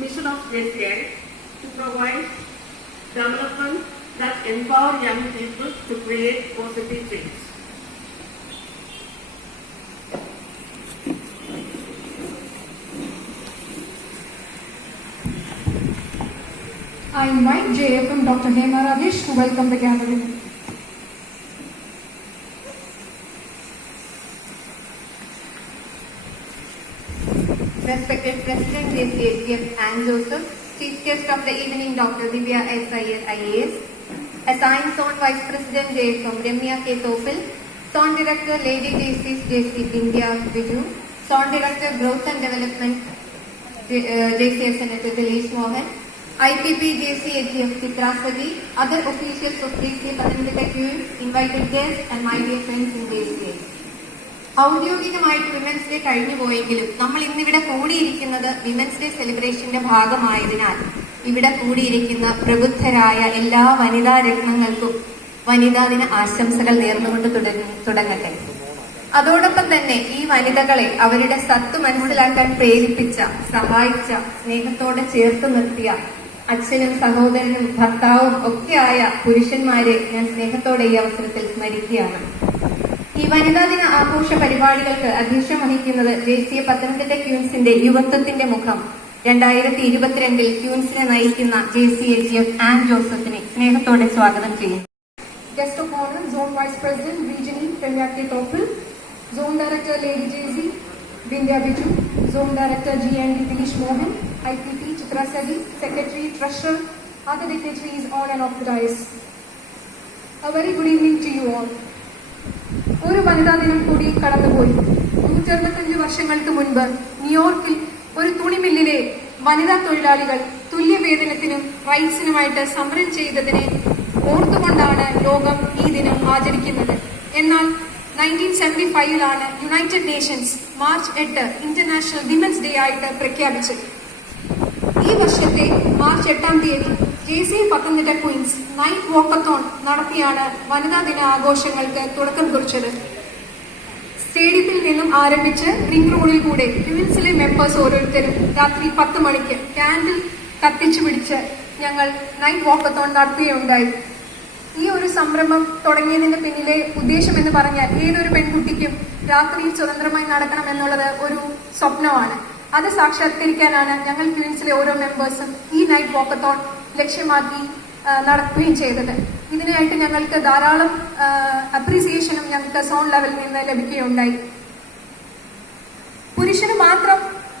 mission of JCI to provide development that empower young people to create positive change. I invite JFM Dr. Hema Rajesh to welcome the gathering. Respected President JCHF Anne Joseph, Chief Guest of the evening Dr. Divya SIS IAS, Assigned Zone Vice President JFM Ramya K. Tofil, Zone Director Lady JCs JC India Viju, Zone Director Growth and Development JCF Senator Dilesh Mohan, IPP JCHF Chitra Saji, other officials of JC Pathanamthitta QS, invited guests and my dear friends in JCA. ഔദ്യോഗികമായിട്ട് women's day കഴിഞ്ഞു പോയെങ്കിലും നമ്മൾ ഇന്നിവിടെ കൂടിയിരിക്കുന്നത് women's day സെലിബ്രേഷന്റെ ഭാഗമായതിനാൽ ഇവിടെ കൂടിയിരിക്കുന്ന പ്രബുദ്ധരായ എല്ലാ വനിതാ രത്നങ്ങൾക്കും വനിതാ ദിന ആശംസകൾ നേർന്നുകൊണ്ട് തുടങ്ങട്ടെ. അതോടൊപ്പം തന്നെ ഈ വനിതകളെ അവരുടെ സത്ത് മനസ്സിലാക്കാൻ പ്രേരിപ്പിച്ച, സഹായിച്ച, സ്നേഹത്തോടെ ചേർത്ത് നിർത്തിയ അച്ഛനും സഹോദരനും ഭർത്താവും ഒക്കെയായ പുരുഷന്മാരെ ഞാൻ സ്നേഹത്തോടെ ഈ അവസരത്തിൽ സ്മരിക്കുകയാണ്. ഈ വനിതാ ദിന ആഘോഷ പരിപാടികൾക്ക് അധ്യക്ഷം വഹിക്കുന്നത് ദേശീയ പത്തനംതിട്ട ക്യൂൻസിന്റെ യുവത്വത്തിന്റെ മുഖം 2022 ക്യൂൻസിനെ നയിക്കുന്ന JCHF ആൻ ജോസഫിനെ സ്നേഹത്തോടെ സ്വാഗതം ചെയ്യുന്നു. Guest of honor, Zone Vice President Regional Ramya K. Tofil, Zone Director Lady JC Vindhya Viju, Zone Director GND Dilesh Mohan, IPP Chitra Saji, Secretary, Treasurer, other dignitaries on and off the dais. A very good evening to you all. ഒരു വനിതാ ദിനം കൂടി കടന്നുപോയി. 165 വർഷങ്ങൾക്ക് മുൻപ് ന്യൂയോർക്കിൽ ഒരു തുണിമില്ലിലെ വനിതാ തൊഴിലാളികൾ തുല്യവേതനത്തിനും റൈറ്റ്സിനുമായിട്ട് സമരം ചെയ്തതിനെ ഓർത്തുകൊണ്ടാണ് ലോകം ഈ ദിനം ആചരിക്കുന്നത്. എന്നാൽ 1975 united nations March 8 international women's day ആയിട്ട് പ്രഖ്യാപിച്ചത്. ഈ വർഷത്തെ March 8 JC Pathanamthitta queens night walkathon നടത്തിയാണ് വനിതാ ദിന ആഘോഷങ്ങൾക്ക് തുടക്കം കുറിച്ചത്. സ്റ്റേഡിയത്തിൽ നിന്നും ആരംഭിച്ച് റിംഗ് റോഡിൽ കൂടെ ക്വീൻസിലെ മെമ്പേഴ്സ് ഓരോരുത്തരും രാത്രി 10 മണിക്ക് കാൻഡിൽ കത്തിച്ചു പിടിച്ച് ഞങ്ങൾ നൈറ്റ് വാക്കത്തോൺ നടത്തുകയുണ്ടായി. ഈ ഒരു സംരംഭം തുടങ്ങിയതിന്റെ പിന്നിലെ ഉദ്ദേശം എന്ന് പറഞ്ഞാൽ ഏതൊരു പെൺകുട്ടിക്കും രാത്രിയിൽ സ്വതന്ത്രമായി നടക്കണം എന്നുള്ളത് ഒരു സ്വപ്നമാണ്. അത് സാക്ഷാത്കരിക്കാനാണ് ഞങ്ങൾ ക്വീൻസിലെ ഓരോ മെമ്പേഴ്സും ഈ നൈറ്റ് വാക്കത്തോൺ ലക്ഷ്യമാക്കി നടത്തുകയും ചെയ്തത്. ഇതിനായിട്ട് ഞങ്ങൾക്ക് ധാരാളം അപ്രീസിയേഷനും ഞങ്ങൾക്ക് സോൺ ലെവലിൽ നിന്ന് ലഭിക്കുകയുണ്ടായി. പുരുഷന് മാത്രം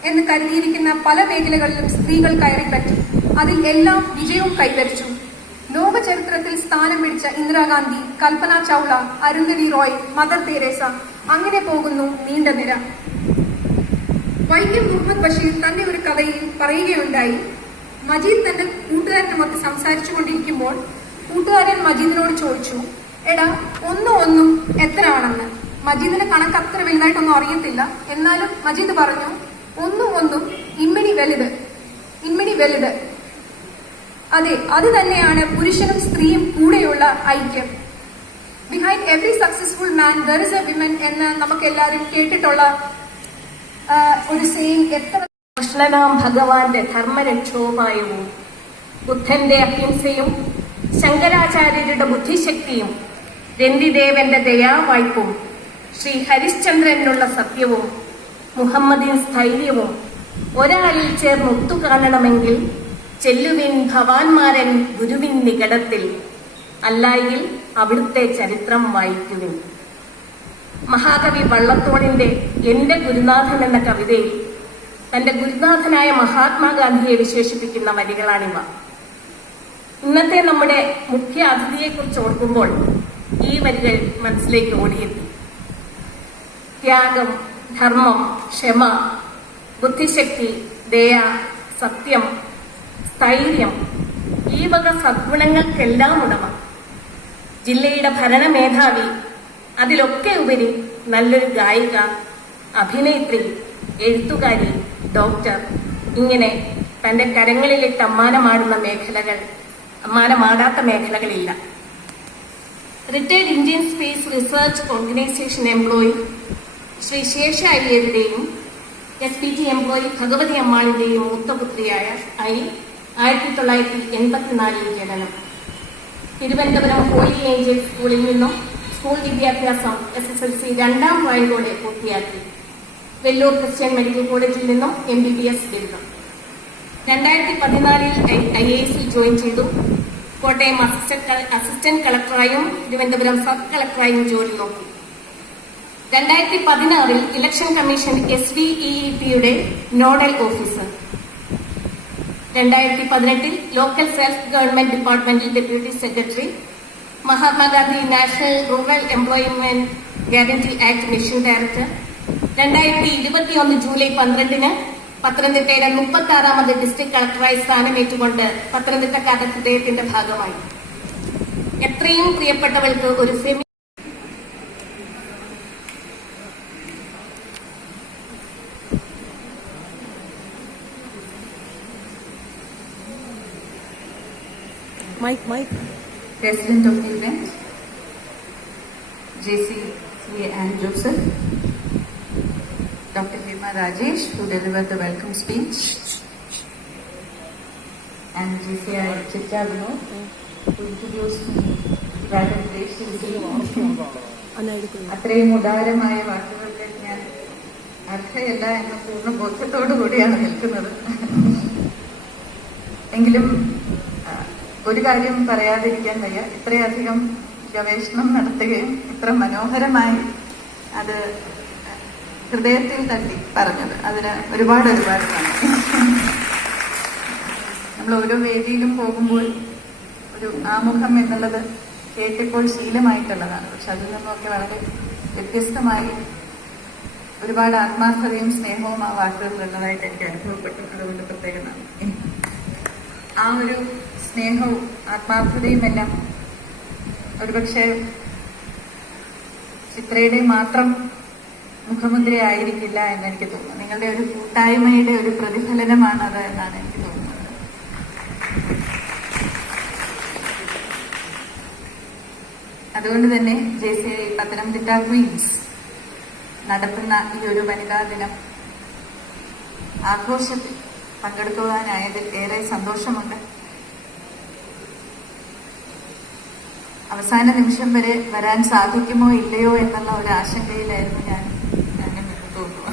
എന്ന് കരുതിയിരിക്കുന്ന പല മേഖലകളിലും സ്ത്രീകൾ കയറിപ്പറ്റി അതിൽ എല്ലാം വിജയവും കൈവരിച്ചു. ലോക ചരിത്രത്തിൽ സ്ഥാനം പിടിച്ച ഇന്ദിരാഗാന്ധി, കൽപ്പന ചൗള, അരുന്ധതി റോയ്, മദർ തെരേസ, അങ്ങനെ പോകുന്നു നീണ്ട നിര. വൈക്കം മുഹമ്മദ് ബഷീർ തന്റെ ഒരു കഥയിൽ പറയുകയുണ്ടായി, മജീദ് തന്റെ കൂട്ടുകാരനുമൊത്ത് സംസാരിച്ചു കൊണ്ടിരിക്കുമ്പോൾ കൂട്ടുകാരൻ മജീദിനോട് ചോദിച്ചു, എടാ ഒന്നും എത്ര ആണെന്ന്. മജീദിന് കണക്ക് അത്ര വലുതായിട്ടൊന്നും അറിയത്തില്ല. എന്നാലും മജീദ് പറഞ്ഞു, ഒന്നും ഇമ്മിണി വലുത്. അതെ, അത് തന്നെയാണ് പുരുഷനും സ്ത്രീയും കൂടെയുള്ള ഐക്യം. Behind every successful man there is A women എന്ന് നമുക്ക് എല്ലാവരും കേട്ടിട്ടുള്ള ഒരു സെയിങ്. എത്ര കൃഷ്ണനാം ഭഗവാന്റെ ധർമ്മരക്ഷോപായവും ബുദ്ധന്റെ അഹിംസയും ശങ്കരാചാര്യരുടെ ബുദ്ധിശക്തിയും രന്തിദേവന്റെ ദയാവായ്പും ശ്രീ ഹരിശ്ചന്ദ്രനുള്ള സത്യവും മുഹമ്മദിൻ സ്ഥൈര്യവും ഒരാളിൽ ചേർന്ന് ഒത്തുകാണണമെങ്കിൽ ചെല്ലുവിൻ ഭവാൻമാരൻ ഗുരുവിൻ നികടത്തിൽ, അല്ലായിൽ അവിടുത്തെ ചരിത്രം വായിക്കുവിൻ. മഹാകവി വള്ളത്തോളിന്റെ എന്റെ ഗുരുനാഥൻ എന്ന കവിതയിൽ തന്റെ ഗുരുനാഥനായ മഹാത്മാഗാന്ധിയെ വിശേഷിപ്പിക്കുന്ന വരികളാണിവ. ഇന്നത്തെ നമ്മുടെ മുഖ്യ അതിഥിയെക്കുറിച്ച് ഓർക്കുമ്പോൾ ഈ വരികൾ മനസ്സിലേക്ക് ഓടിയെത്തി. ത്യാഗം, ധർമ്മം, ക്ഷമ, ബുദ്ധിശക്തി, ദയ, സത്യം, സ്ഥൈര്യം, ഈ വക സദ്ഗുണങ്ങൾക്കെല്ലാം ഉടമ. ജില്ലയുടെ ഭരണമേധാവി, അതിലൊക്കെ ഉപരി നല്ലൊരു ഗായിക, അഭിനേത്രി, എഴുത്തുകാരി, ഡോക്ടർ, ഇങ്ങനെ തന്റെ കരങ്ങളിലിട്ട് അമ്മാനമാടാത്ത മേഖലകളില്ല. Retired Indian space research organisation employee Shri Sesha അയ്യരുടെയും SPG എംപ്ലോയി ഭഗവതി അമ്മാളിന്റെയും മൂത്തപുത്രിയായ ആയി 1984 ജനനം. തിരുവനന്തപുരം ഹോളി ഏഞ്ചൽസ് സ്കൂളിൽ നിന്നും സ്കൂൾ വിദ്യാഭ്യാസം SSLC 2ാം റാങ്കോടെ പൂർത്തിയാക്കി. വെല്ലൂർ ക്രിസ്ത്യൻ മെഡിക്കൽ കോളേജിൽ നിന്നും MBBS ബിരുദം. 2014 IAS ജോയിൻ ചെയ്തു. കോട്ടയം അസിസ്റ്റന്റ് കളക്ടറായും തിരുവനന്തപുരം സബ് കളക്ടറായും ജോലി നോക്കി. 2016 election commission SVEEP nodal officer. 2018 local self government ഡിപ്പാർട്ട്മെന്റിൽ deputy secretary. Mahatma Gandhi national rural employment guarantee act mission director. 2021 July 12 പത്തനംതിട്ടയുടെ 36ാമത് district കളക്ടറായി സ്ഥാനമേറ്റുകൊണ്ട് പത്തനംതിട്ടക്കാരുടെ ഹൃദയത്തിന്റെ ഭാഗമായി. എത്രയും പ്രിയപ്പെട്ടവൾക്ക് ഒരു semi President of the event, JC and Joseph, Dr. Hema Rajesh, who delivered the welcome speech, and GCI Chitra Vinod, who introduced me rather graciously. അത്രയും ഉദാരമായ വാക്കുകൾക്ക് ഞാൻ അർഹയല്ല എന്ന പൂർണ്ണ ബോധ്യത്തോടു കൂടിയാണ് നിൽക്കുന്നത്. എങ്കിലും ഒരു കാര്യം പറയാതിരിക്കാൻ വയ്യ. ഇത്രയധികം ഗവേഷണം നടത്തുകയും ഇത്ര മനോഹരമായി അത് ഹൃദയത്തിൽ തട്ടി പറഞ്ഞത് അതിന് ഒരുപാട് നന്ദി. നമ്മൾ ഓരോ വേദിയിലും പോകുമ്പോൾ ഒരു ആമുഖം എന്നുള്ളത് കേട്ടിപ്പോൾ ശീലമായിട്ടുള്ളതാണ്. പക്ഷെ അതിൽ നിന്നൊക്കെ വളരെ വ്യത്യസ്തമായി ഒരുപാട് ആത്മാർത്ഥതയും സ്നേഹവും ആ വാക്കുകളിലുള്ളതായിട്ട് എനിക്ക് അനുഭവപ്പെട്ടു. അതുകൊണ്ട് പ്രത്യേകം നന്ദി. ആ ഒരു സ്നേഹവും ആത്മാർത്ഥതയും എല്ലാം ഒരുപക്ഷെ ചിത്രയുടെ മാത്രം മുഖമുദ്രയായിരിക്കില്ല എന്ന് എനിക്ക് തോന്നുന്നു. നിങ്ങളുടെ ഒരു കൂട്ടായ്മയുടെ ഒരു പ്രതിഫലനമാണ് അത് എന്നാണ് എനിക്ക് തോന്നുന്നത്. അതുകൊണ്ട് തന്നെ JCI പത്തനംതിട്ട ക്വീൻസ് നടത്തുന്ന ഈ ഒരു വനിതാ ദിനം ആഘോഷത്തിൽ പങ്കെടുക്കുവാനായതിൽ ഏറെ സന്തോഷമുണ്ട്. അവസാന നിമിഷം വരെ വരാൻ സാധിക്കുമോ ഇല്ലയോ എന്നുള്ള ഒരു ആശങ്കയിലായിരുന്നു ഞാനും തോന്നുന്നു.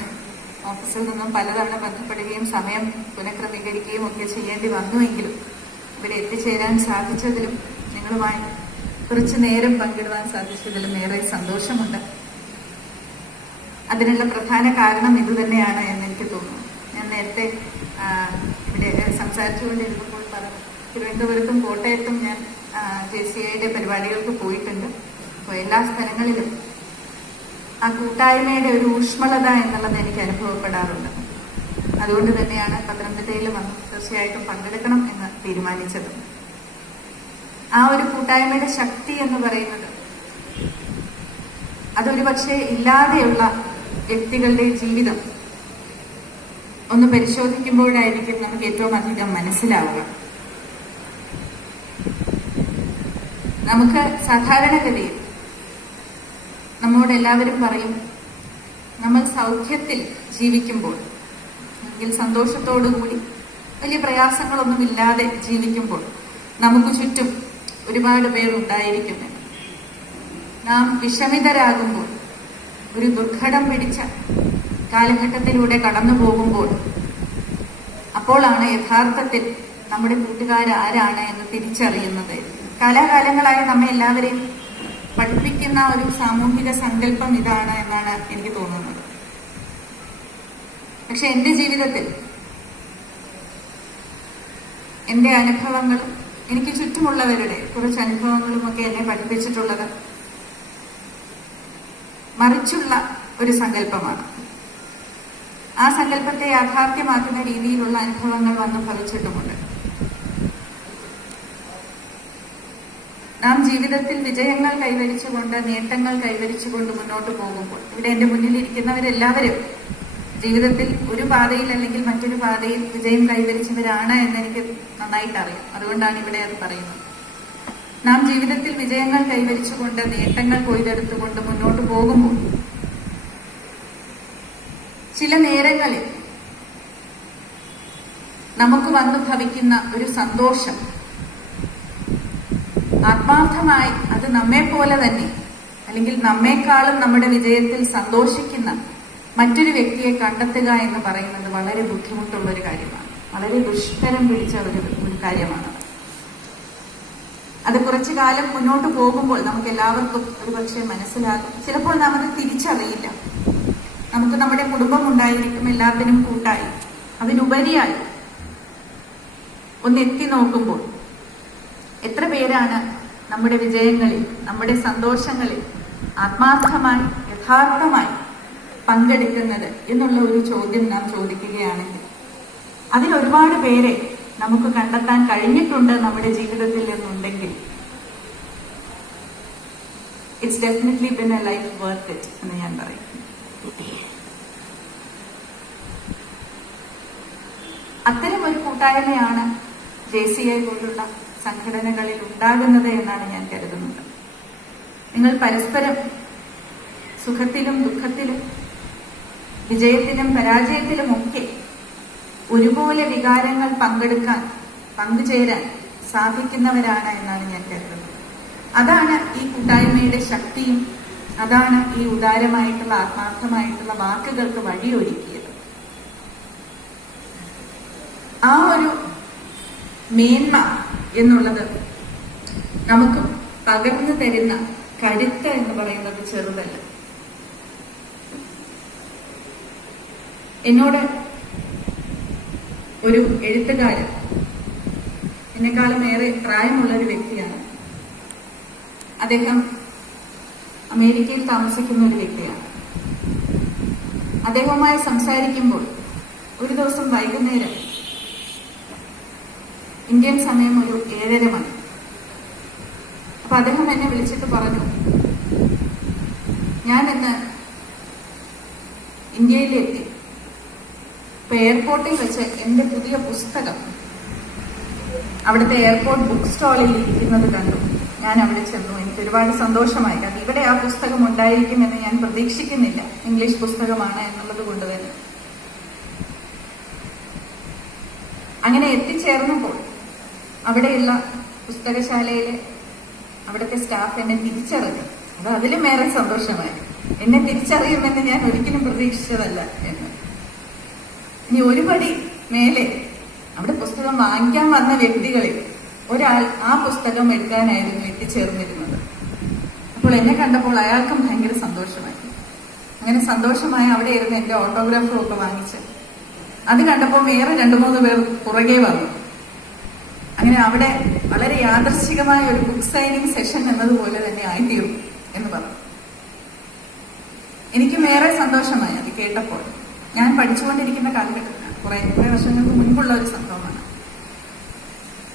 ഓഫീസിൽ നിന്നും പലതവണ ബന്ധപ്പെടുകയും സമയം പുനഃക്രമീകരിക്കുകയും ഒക്കെ ചെയ്യേണ്ടി വന്നുവെങ്കിലും ഇവിടെ എത്തിച്ചേരാൻ സാധിച്ചതിലും നിങ്ങളുമായി കുറച്ചു നേരം പങ്കിടുവാൻ സാധിച്ചതിലും ഏറെ സന്തോഷമുണ്ട്. അതിനുള്ള പ്രധാന കാരണം ഇതുതന്നെയാണ് എന്ന് എനിക്ക് തോന്നുന്നു. ഞാൻ നേരത്തെ ഇവിടെ സംസാരിച്ചുകൊണ്ടിരുന്നപ്പോൾ പറഞ്ഞു, തിരുവനന്തപുരത്തും കോട്ടയത്തും ഞാൻ JCIയുടെ പരിപാടികൾക്ക് പോയിട്ടുണ്ട്. അപ്പോൾ എല്ലാ സ്ഥലങ്ങളിലും ആ കൂട്ടായ്മയുടെ ഒരു ഊഷ്മളത എന്നുള്ളത് എനിക്ക് അനുഭവപ്പെടാറുണ്ട്. അതുകൊണ്ട് തന്നെയാണ് പത്തനംതിട്ടയിൽ വന്ന് തീർച്ചയായിട്ടും പങ്കെടുക്കണം എന്ന് തീരുമാനിച്ചത്. ആ ഒരു കൂട്ടായ്മയുടെ ശക്തി എന്ന് പറയുന്നത് അതൊരു പക്ഷേ ഇല്ലാതെയുള്ള വ്യക്തികളുടെ ജീവിതം ഒന്ന് പരിശോധിക്കുമ്പോഴായിരിക്കും നമുക്ക് ഏറ്റവും അധികം മനസ്സിലാവുക. നമുക്ക് സാധാരണഗതിയിൽ നമ്മോട് എല്ലാവരും പറയും, നമ്മൾ സൗഖ്യത്തിൽ ജീവിക്കുമ്പോൾ അല്ലെങ്കിൽ സന്തോഷത്തോടുകൂടി വലിയ പ്രയാസങ്ങളൊന്നുമില്ലാതെ ജീവിക്കുമ്പോൾ നമുക്ക് ചുറ്റും ഒരുപാട് പേർ ഉണ്ടായിരിക്കുന്നു. നാം വിഷമിതരാകുമ്പോൾ, ഒരു ദുർഘടം പിടിച്ച കാലഘട്ടത്തിലൂടെ കടന്നു പോകുമ്പോൾ അപ്പോഴാണ് യഥാർത്ഥത്തിൽ നമ്മുടെ കൂട്ടുകാരാരാണ് എന്ന് തിരിച്ചറിയുന്നത്. കാലാകാലങ്ങളായി നമ്മെ എല്ലാവരെയും പഠിപ്പിക്കുന്ന ഒരു സാമൂഹിക സങ്കല്പം ഇതാണ് എന്നാണ് എനിക്ക് തോന്നുന്നത്. പക്ഷെ എന്റെ ജീവിതത്തിൽ എന്റെ അനുഭവങ്ങളും എനിക്ക് ചുറ്റുമുള്ളവരുടെ കുറച്ച് അനുഭവങ്ങളും ഒക്കെ എന്നെ പഠിപ്പിച്ചിട്ടുള്ളത് മറിച്ചുള്ള ഒരു സങ്കല്പമാണ്. ആ സങ്കല്പത്തെ യാഥാർത്ഥ്യമാക്കുന്ന രീതിയിലുള്ള അനുഭവങ്ങൾ വന്നു ഭവിച്ചിട്ടുമുണ്ട്. നാം ജീവിതത്തിൽ വിജയങ്ങൾ കൈവരിച്ചുകൊണ്ട്, നേട്ടങ്ങൾ കൈവരിച്ചുകൊണ്ട് മുന്നോട്ട് പോകുമ്പോൾ, ഇവിടെ എന്റെ മുന്നിലിരിക്കുന്നവരെല്ലാവരും ജീവിതത്തിൽ ഒരു പാതയിൽ അല്ലെങ്കിൽ മറ്റൊരു പാതയിൽ വിജയം കൈവരിച്ചവരാണ് എന്ന് എനിക്ക് നന്നായിട്ട് അറിയാം. അതുകൊണ്ടാണ് ഇവിടെ അത് പറയുന്നത്. നാം ജീവിതത്തിൽ വിജയങ്ങൾ കൈവരിച്ചുകൊണ്ട്, നേട്ടങ്ങൾ കൊയ്തെടുത്തുകൊണ്ട് മുന്നോട്ട് പോകുമ്പോൾ ചില നേരങ്ങളിൽ നമുക്ക് വന്നു ഭവിക്കുന്ന ഒരു സന്തോഷം ആത്മാർത്ഥമായി അത് നമ്മെ പോലെ തന്നെ അല്ലെങ്കിൽ നമ്മെക്കാളും നമ്മുടെ വിജയത്തിൽ സന്തോഷിക്കുന്ന മറ്റൊരു വ്യക്തിയെ കണ്ടെത്തുക എന്ന് പറയുന്നത് വളരെ ബുദ്ധിമുട്ടുള്ള ഒരു കാര്യമാണ്. വളരെ ദുഷ്കരം പിടിച്ച ഒരു കാര്യമാണ്. അത് കുറച്ചു കാലം മുന്നോട്ട് പോകുമ്പോൾ നമുക്ക് എല്ലാവർക്കും ഒരു പക്ഷേ മനസ്സിലാകും. ചിലപ്പോൾ നാം അത് തിരിച്ചറിയില്ല. നമുക്ക് നമ്മുടെ കുടുംബം ഉണ്ടായിരിക്കും, എല്ലാത്തിനും കൂട്ടായി. അതിനുപരിയായി ഒന്ന് എത്തി നോക്കുമ്പോൾ എത്ര പേരാണ് നമ്മുടെ വിജയങ്ങളിൽ, നമ്മുടെ സന്തോഷങ്ങളിൽ ആത്മാർത്ഥമായി യഥാർത്ഥമായി പങ്കെടുക്കുന്നത് എന്നുള്ള ഒരു ചോദ്യം നാം ചോദിക്കുകയാണെങ്കിൽ അതിൽ ഒരുപാട് പേരെ നമുക്ക് കണ്ടെത്താൻ കഴിഞ്ഞിട്ടുണ്ട് നമ്മുടെ ജീവിതത്തിൽ എന്നുണ്ടെങ്കിൽ it's definitely been a life worth it എന്ന് ഞാൻ പറയും. അത്തരം ഒരു കൂട്ടായ്മയാണ് JCI പോലുള്ള സംഘടനകളിൽ ഉണ്ടാകുന്നത് എന്നാണ് ഞാൻ കരുതുന്നത്. നിങ്ങൾ പരസ്പരം സുഖത്തിലും ദുഃഖത്തിലും വിജയത്തിലും പരാജയത്തിലുമൊക്കെ ഒരുപോലെ വികാരങ്ങൾ പങ്കുചേരാൻ സാധിക്കുന്നവരാണ് എന്നാണ് ഞാൻ കരുതുന്നത്. അതാണ് ഈ കൂട്ടായ്മയുടെ ശക്തിയും അതാണ് ഈ ഉദാരമായിട്ടുള്ള ആത്മാർത്ഥമായിട്ടുള്ള വാക്കുകൾക്ക് വഴിയൊരുക്കിയത്. ആ ഒരു മേന്മ എന്നുള്ളത് നമുക്ക് പകർന്നു തരുന്ന കരുത്ത് എന്ന് പറയുന്നത് ചെറുതല്ല. എന്നോട് ഒരു എഴുത്തുകാരൻ, എന്നെക്കാളും ഏറെ പ്രായമുള്ള ഒരു വ്യക്തിയാണ്. അദ്ദേഹം അമേരിക്കയിൽ താമസിക്കുന്ന ഒരു വ്യക്തിയാണ്. അദ്ദേഹവുമായി സംസാരിക്കുമ്പോൾ ഒരു ദിവസം വൈകുന്നേരം ഇന്ത്യൻ സമയം ഒരു 7:30 മണി. അപ്പൊ അദ്ദേഹം എന്നെ വിളിച്ചിട്ട് പറഞ്ഞു, ഞാൻ ഇന്ന് ഇന്ത്യയിലെത്തി. ഇപ്പൊ എയർപോർട്ടിൽ വെച്ച് എന്റെ പുതിയ പുസ്തകം അവിടുത്തെ എയർപോർട്ട് ബുക്ക് സ്റ്റാളിൽ ഇരിക്കുന്നത് കണ്ടു. ഞാൻ അവിടെ ചെന്നു. എനിക്ക് ഒരുപാട് സന്തോഷമായി. കാരണം ഇവിടെ ആ പുസ്തകം ഉണ്ടായിരിക്കുമെന്ന് ഞാൻ പ്രതീക്ഷിക്കുന്നില്ല. ഇംഗ്ലീഷ് പുസ്തകമാണ് എന്നുള്ളത് കൊണ്ട് തന്നെ. അങ്ങനെ എത്തിച്ചേർന്നപ്പോൾ അവിടെയുള്ള പുസ്തകശാലയിലെ അവിടുത്തെ സ്റ്റാഫ് എന്നെ തിരിച്ചറിഞ്ഞു. അത് അതിലും ഏറെ സന്തോഷമായി. എന്നെ തിരിച്ചറിയുമെന്ന് ഞാൻ ഒരിക്കലും പ്രതീക്ഷിച്ചതല്ല എന്ന്. ഇനി ഒരുപടി മേലെ അവിടെ പുസ്തകം വാങ്ങിക്കാൻ വന്ന വ്യക്തികളിൽ ഒരാൾ ആ പുസ്തകം എടുക്കാനായിരുന്നു എത്തിച്ചേർന്നിരുന്നത്. അപ്പോൾ എന്നെ കണ്ടപ്പോൾ അയാൾക്കും ഭയങ്കര സന്തോഷമായി. അങ്ങനെ സന്തോഷമായി അവിടെ ഇരുന്ന് എന്റെ ഓട്ടോഗ്രാഫും ഒക്കെ വാങ്ങിച്ച് അത് കണ്ടപ്പോൾ വേറെ 2-3 പേർ പുറകെ വന്നു. അങ്ങനെ അവിടെ വളരെ യാദൃശ്ചികമായ ഒരു ബുക്ക് സൈനിങ് സെഷൻ എന്നതുപോലെ തന്നെ ആയിത്തീരും എന്ന് പറഞ്ഞു. എനിക്കും ഏറെ സന്തോഷമായി അത് കേട്ടപ്പോൾ. ഞാൻ പഠിച്ചുകൊണ്ടിരിക്കുന്ന കാലഘട്ടത്തിലാണ്, കുറെ വർഷങ്ങൾക്ക് മുൻപുള്ള ഒരു സംഭവമാണ്.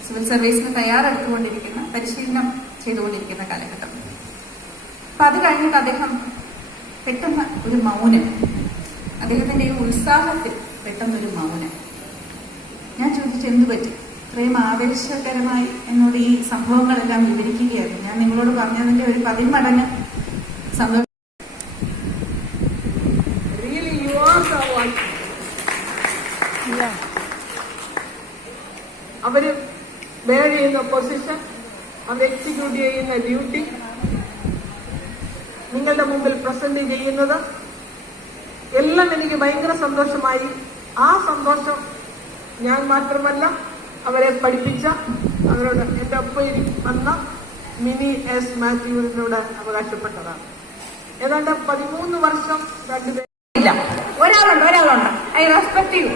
സിവിൽ സർവീസിന് തയ്യാറെടുത്തുകൊണ്ടിരിക്കുന്ന, പരിശീലനം ചെയ്തുകൊണ്ടിരിക്കുന്ന കാലഘട്ടം. അപ്പൊ അത് കഴിഞ്ഞിട്ട് അദ്ദേഹം പെട്ടെന്ന് ഒരു മൗനം, അദ്ദേഹത്തിന്റെ ഈ ഉത്സാഹത്തിൽ പെട്ടെന്നൊരു മൗനം. ഞാൻ ചോദിച്ചു, എന്തു പറ്റി? ഇത്രയും ആവേശകരമായി എന്നോട് ഈ സംഭവങ്ങളെല്ലാം വിവരിക്കുകയായിരുന്നു. ഞാൻ നിങ്ങളോട് പറഞ്ഞതിന്റെ ഒരു 10 മടങ്ങ് സന്തോഷം. അവര് ബെയർ ചെയ്യുന്ന പൊസിഷൻ, അവർ എക്സിക്യൂട്ട് ചെയ്യുന്ന ഡ്യൂട്ടി, നിങ്ങളുടെ മുമ്പിൽ പ്രസന്റ് ചെയ്യുന്നത് എല്ലാം എനിക്ക് ഭയങ്കര സന്തോഷമായി. ആ സന്തോഷം ഞാൻ മാത്രമല്ല, അവരെ പഠിപ്പിച്ച, അവരോട് എന്റെ ഒപ്പം വന്ന മിനി എസ് മാത്യുവിനോട് അവകാശപ്പെട്ടതാണ്. ഏതാണ്ട് 13 വർഷം രണ്ടുപേരും ഒരാളുണ്ട് ഐ റെസ്പെക്ട് യു.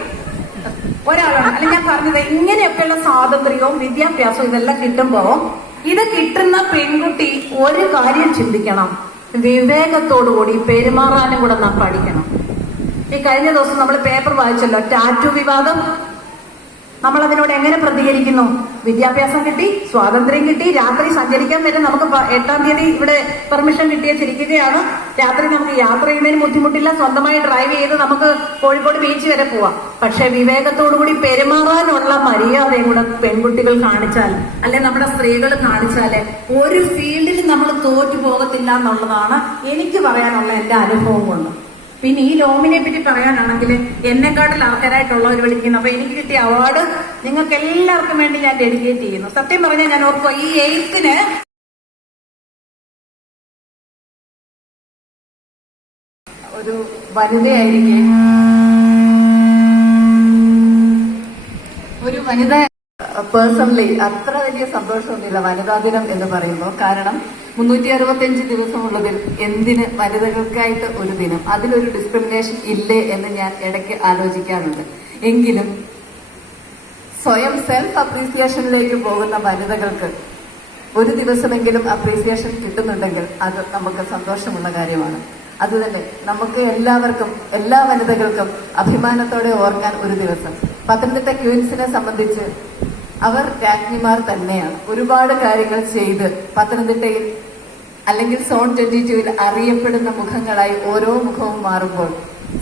ഒരാളുണ്ട്. അല്ല, ഞാൻ പറഞ്ഞത് ഇങ്ങനെയൊക്കെയുള്ള സ്വാതന്ത്ര്യവും വിദ്യാഭ്യാസവും ഇതെല്ലാം കിട്ടുമ്പോ ഇത് കിട്ടുന്ന പെൺകുട്ടി ഒരു കാര്യം ചിന്തിക്കണം, വിവേകത്തോടുകൂടി പെരുമാറാനും കൂടെ നാം പഠിക്കണം. ഈ കഴിഞ്ഞ ദിവസം നമ്മൾ പേപ്പർ വായിച്ചല്ലോ, ടാറ്റു വിവാദം. നമ്മൾ അതിനോട് എങ്ങനെ പ്രതികരിക്കുന്നു? വിദ്യാഭ്യാസം കിട്ടി, സ്വാതന്ത്ര്യം കിട്ടി, രാത്രി സഞ്ചരിക്കാൻ വരെ നമുക്ക് 8-ാം തീയതി ഇവിടെ പെർമിഷൻ കിട്ടിയിരിക്കുകയാണ്. രാത്രി നമുക്ക് യാത്ര ചെയ്യുന്നതിന് ബുദ്ധിമുട്ടില്ല, സ്വന്തമായി ഡ്രൈവ് ചെയ്ത് നമുക്ക് കോഴിക്കോട് ബീച്ച് വരെ പോവാം. പക്ഷെ വിവേകത്തോടുകൂടി പെരുമാറാനുള്ള മര്യാദയും കൂടെ പെൺകുട്ടികൾ കാണിച്ചാൽ, അല്ലെ നമ്മുടെ സ്ത്രീകൾ കാണിച്ചാല് ഒരു ഫീൽഡിൽ നമ്മൾ തോറ്റു പോകത്തില്ല എന്നുള്ളതാണ് എനിക്ക് പറയാനുള്ള എന്റെ അനുഭവം കൊണ്ട്. പിന്നെ ഈ ലോമിനെ പറ്റി പറയാനാണെങ്കിൽ എന്നെക്കാട്ടിൽ അർഹരായിട്ടുള്ളവർ വിളിക്കുന്നു. അപ്പൊ എനിക്ക് കിട്ടിയ അവാർഡ് നിങ്ങൾക്ക് എല്ലാവർക്കും വേണ്ടി ഞാൻ ഡെഡിക്കേറ്റ് ചെയ്യുന്നു. സത്യം പറഞ്ഞാൽ ഞാൻ ഓർക്കുക, ഈ 8ന് ഒരു വനിതയായിരിക്കെ ഒരു വനിത പേഴ്സണലി അത്ര വലിയ സന്തോഷമൊന്നുമില്ല വനിതാ ദിനം എന്ന് പറയുമ്പോൾ. കാരണം 365 ദിവസമുള്ളതിൽ എന്തിന് വനിതകൾക്കായിട്ട് ഒരു ദിനം, അതിലൊരു ഡിസ്ക്രിമിനേഷൻ ഇല്ലേ എന്ന് ഞാൻ ഇടയ്ക്ക് ആലോചിക്കാറുണ്ട്. എങ്കിലും സ്വയം സെൽഫ് അപ്രീസിയേഷനിലേക്ക് പോകുന്ന വനിതകൾക്ക് ഒരു ദിവസമെങ്കിലും അപ്രീസിയേഷൻ കിട്ടുന്നുണ്ടെങ്കിൽ അത് നമുക്ക് സന്തോഷമുള്ള കാര്യമാണ്. അതുതന്നെ നമുക്ക് എല്ലാവർക്കും, എല്ലാ വനിതകൾക്കും അഭിമാനത്തോടെ ഓർക്കാൻ ഒരു ദിവസം. പത്തനംതിട്ട ക്വീൻസിനെ സംബന്ധിച്ച് അവർ രാജ്ഞിമാർ തന്നെയാണ്. ഒരുപാട് കാര്യങ്ങൾ ചെയ്ത് പത്തനംതിട്ടയിൽ അല്ലെങ്കിൽ സോൺ 22-ൽ അറിയപ്പെടുന്ന മുഖങ്ങളായി ഓരോ മുഖവും മാറുമ്പോൾ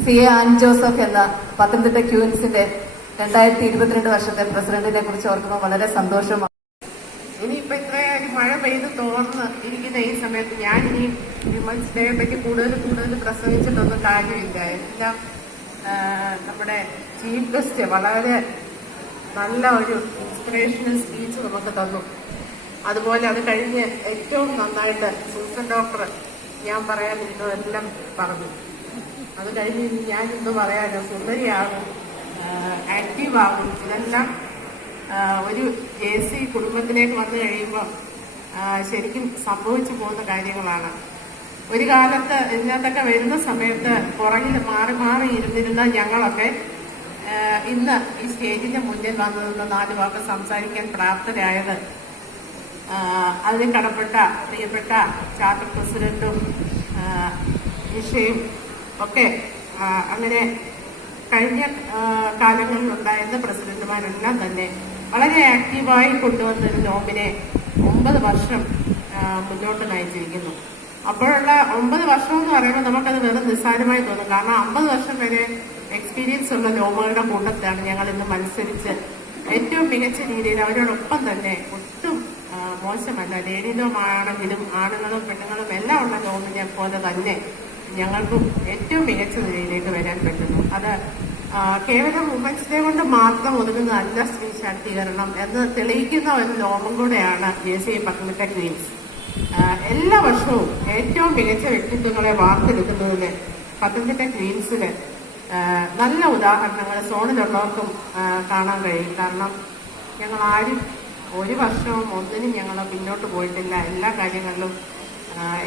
CA ആൻ ജോസഫ് എന്ന പത്തനംതിട്ട ക്വീൻസിന്റെ 2022 വർഷത്തെ പ്രസിഡന്റിനെ കുറിച്ച് ഓർക്കുമ്പോൾ വളരെ സന്തോഷമാണ്. ഇനിയിപ്പോ ഇത്രയും മഴ പെയ്ത് തോർന്ന് ഇരിക്കുന്ന ഈ സമയത്ത് ഞാൻ ഇനി വിമൻസ് ഡേയെ പറ്റി കൂടുതൽ പ്രസംഗിച്ചിട്ടൊന്നും കാര്യമില്ല. എല്ലാം നമ്മുടെ ചീഫ് ഗസ്റ്റ് വളരെ നല്ല ഒരു ഇൻസ്പിറേഷണൽ സ്പീച്ച് നമുക്ക് തന്നു. അതുപോലെ അത് കഴിഞ്ഞ് ഏറ്റവും നന്നായിട്ട് സൂസൻ ഡോക്ടർ ഞാൻ പറയാനിരുന്നതെല്ലാം പറഞ്ഞു. അത് കഴിഞ്ഞ് ഞാൻ ഇന്ന് പറയാനോ സുന്ദരിയാകും, ആക്റ്റീവാകും, ഇതെല്ലാം ഒരു JC കുടുംബത്തിലേക്ക് വന്നു കഴിയുമ്പോൾ ശരിക്കും സംഭവിച്ചു പോകുന്ന കാര്യങ്ങളാണ്. ഒരു കാലത്ത് ഇതിനകത്തൊക്കെ വരുന്ന സമയത്ത് പുറകിൽ മാറി ഇരുന്നിരുന്ന ഞങ്ങളൊക്കെ ഇന്ന് ഈ സ്റ്റേജിന്റെ മുന്നിൽ വന്നു നിന്ന് 4 വാക്ക് സംസാരിക്കാൻ പ്രാപ്തരായത് അതിന് കടപ്പെട്ട പ്രിയപ്പെട്ട ചാർട്ടർ പ്രസിഡന്റും ഇഷയും ഒക്കെ അങ്ങനെ കഴിഞ്ഞ കാലങ്ങളിലുണ്ടായിരുന്ന പ്രസിഡന്റുമാരെല്ലാം തന്നെ വളരെ ആക്റ്റീവായി കൊണ്ടുവന്നൊരു നോമിനെ 9 വർഷം മുന്നോട്ട് നയിച്ചിരിക്കുന്നു. അപ്പോഴുള്ള 9 വർഷം എന്ന് പറയുമ്പോൾ നമുക്കത് വെറും നിസ്സാരമായി തോന്നും. കാരണം 50 വർഷം വരെ എക്സ്പീരിയൻസ് ഉള്ള ലോമുകളുടെ കൂട്ടത്തിലാണ് ഞങ്ങൾ ഇന്ന് മത്സരിച്ച് ഏറ്റവും മികച്ച രീതിയിൽ അവരോടൊപ്പം തന്നെ ഒട്ടും മോശമല്ല, ലേഡി ലോമാണെങ്കിലും ആണുങ്ങളും പെണ്ണുങ്ങളും എല്ലാം ഉള്ള ലോമിനെ പോലെ തന്നെ ഞങ്ങൾക്കും ഏറ്റവും മികച്ച നിലയിലേക്ക് വരാൻ പറ്റുന്നു. അത് കേവലം വുമൻസ് ഡേ കൊണ്ട് മാത്രം ഒതുങ്ങുന്നതല്ല സ്ത്രീ ശാക്തീകരണം എന്ന് തെളിയിക്കുന്ന ഒരു ലോമും കൂടെയാണ് JC പത്തനംതിട്ട ക്വീൻസ്. എല്ലാ വർഷവും ഏറ്റവും മികച്ച വ്യക്തിത്വങ്ങളെ വാർത്തെടുക്കുന്നതിന് പത്തനംതിട്ട ക്വീൻസിന് നല്ല ഉദാഹരണങ്ങൾ സോണിലുള്ളവർക്കും കാണാൻ കഴിയും. കാരണം ഞങ്ങൾ ആരും ഒരു വർഷവും ഒന്നിനും ഞങ്ങൾ പിന്നോട്ട് പോയിട്ടില്ല. എല്ലാ കാര്യങ്ങളിലും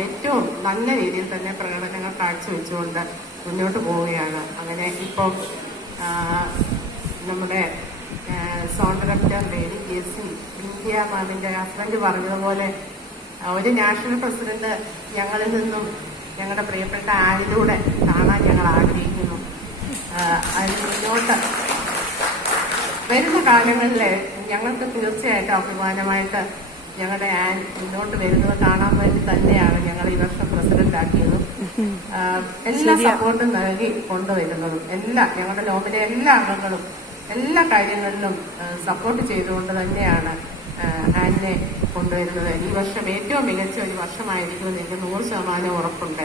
ഏറ്റവും നല്ല രീതിയിൽ തന്നെ പ്രകടനങ്ങൾ കാഴ്ചവെച്ചുകൊണ്ട് മുന്നോട്ട് പോവുകയാണ്. അങ്ങനെ ഇപ്പം നമ്മുടെ zone director lady JC India മാമിന്റെ ഹസ്ബൻഡ് പറഞ്ഞതുപോലെ ഒരു നാഷണൽ പ്രസിഡന്റ് ഞങ്ങളിൽ നിന്നും ഞങ്ങളുടെ പ്രിയപ്പെട്ട ആനിലൂടെ കാണാൻ ഞങ്ങൾ ആഗ്രഹിക്കുന്നു. അതിന് മുന്നോട്ട് വരുന്ന കാലങ്ങളിൽ ഞങ്ങൾക്ക് തീർച്ചയായിട്ടും അഭിമാനമായിട്ട് ഞങ്ങളുടെ ആൻ മുന്നോട്ട് വരുന്നത് കാണാൻ വേണ്ടി തന്നെയാണ് ഞങ്ങൾ ഈ വർഷം പ്രസിഡന്റ് ആക്കിയതും എല്ലാ സപ്പോർട്ടും നൽകി കൊണ്ടുവരുന്നതും. ഞങ്ങളുടെ ലോമിലെ എല്ലാ അംഗങ്ങളും എല്ലാ കാര്യങ്ങളിലും സപ്പോർട്ട് ചെയ്തുകൊണ്ട് തന്നെയാണ് ആനിനെ കൊണ്ടുവരുന്നത്. ഈ വർഷം ഏറ്റവും മികച്ച ഒരു വർഷമായിരിക്കുമെന്ന് എനിക്ക് 100% ഉറപ്പുണ്ട്.